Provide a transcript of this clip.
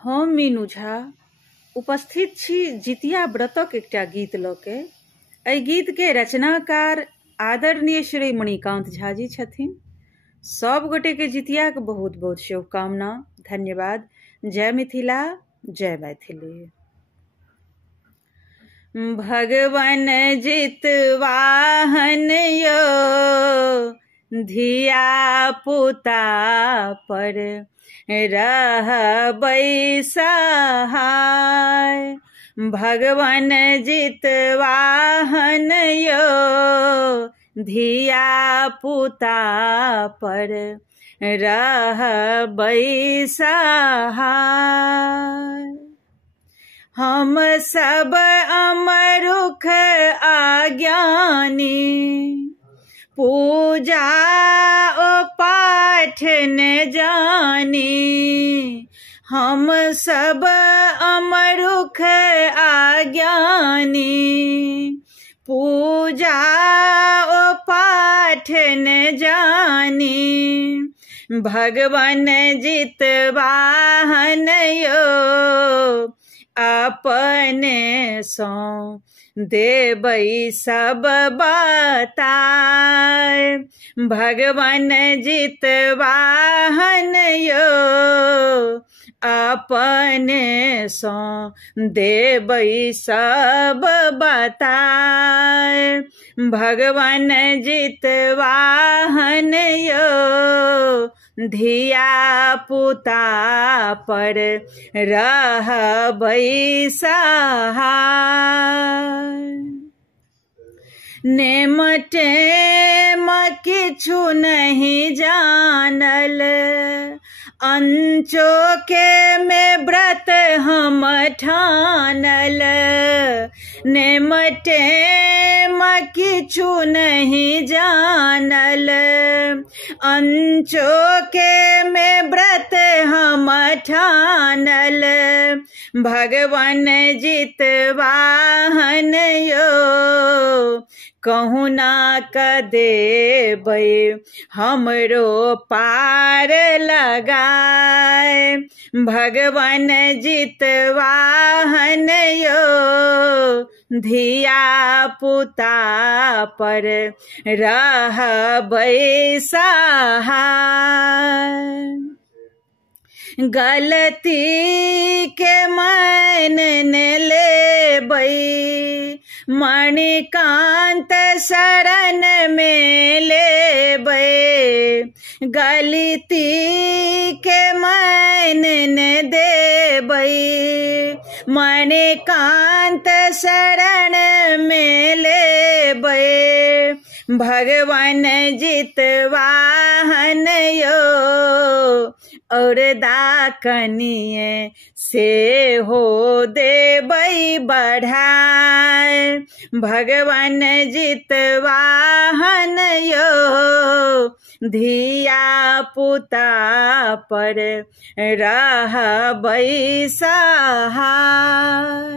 हम मीनू झा उपस्थित छी जितिया व्रतक एकटा गीत लऽ के। एहि गीत के रचनाकार आदरणीय श्री मणिकांत झा जी छथिन। सब गोटे के जितिया के बहुत बहुत शुभकामना, धन्यवाद। जय मिथिला, जय मैथिली। भगवान जितवाहन यो, धिया पुता पर रहबै सहाय। भगवान जितवाहन यो, धिया पुता पर रहबै सहाय। हम सब अमरुख अज्ञानी, पूजा ओ पाठ न जानी। हम सब अमरुख अज्ञानी, पूजा ओ पाठ न जानी। भगवान जितवाहन यो, अपने सो देबै सब बताय। भगवान जितवाहन यो, अपने सो देबै सब बताय। भगवान जितवाहन यो, धिया पुता पर रहबै सहाय। नेम टेम किछु नहीं जानल, अंचोके में व्रत हम ठानल। नेम टेम किछु नहीं जानल, अंचोके में व्रत हम ठानल। भगवान जितवाहन यो, कहूँ ना क देबै हमरो पार लगाए। भगवान जितवाहन यो, धिया पुता पर रहबै सहाय। गलती के मान न लेबै, मणिकांत शरण में लेबै। गलती के मान न देबै, मणिकांत शरण में लेबै। भगवान जितवाहन यो, और दाकनिए से हो देबै बढ़ाय। भगवान जितवाहन यो, धिया पुता पर रहबै सहाय।